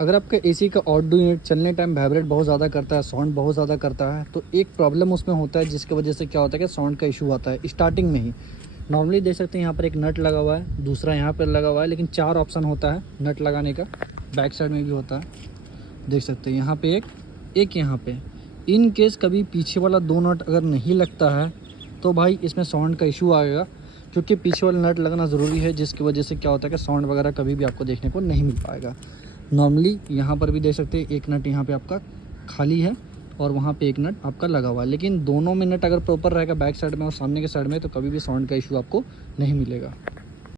अगर आपका एसी का आउटडोर यूनिट चलने टाइम वाइब्रेट बहुत ज़्यादा करता है, साउंड बहुत ज़्यादा करता है, तो एक प्रॉब्लम उसमें होता है जिसकी वजह से क्या होता है कि साउंड का इशू आता है स्टार्टिंग में ही। नॉर्मली देख सकते हैं यहाँ पर एक नट लगा हुआ है, दूसरा यहाँ पर लगा हुआ है, लेकिन 4 ऑप्शन होता है नट लगाने का। बैक साइड में भी होता है, देख सकते हैं यहाँ पे एक यहाँ पे। इन केस कभी पीछे वाला 2 नट अगर नहीं लगता है तो भाई इसमें साउंड का इशू आएगा, क्योंकि पीछे वाला नट लगना ज़रूरी है, जिसकी वजह से क्या होता है कि साउंड वगैरह कभी भी आपको देखने को नहीं मिल पाएगा। नॉर्मली यहाँ पर भी देख सकते हैं एक नट यहाँ पे आपका खाली है और वहाँ पे एक नट आपका लगा हुआ है, लेकिन दोनों में नट अगर प्रॉपर रहेगा बैक साइड में और सामने के साइड में, तो कभी भी साउंड का इशू आपको नहीं मिलेगा।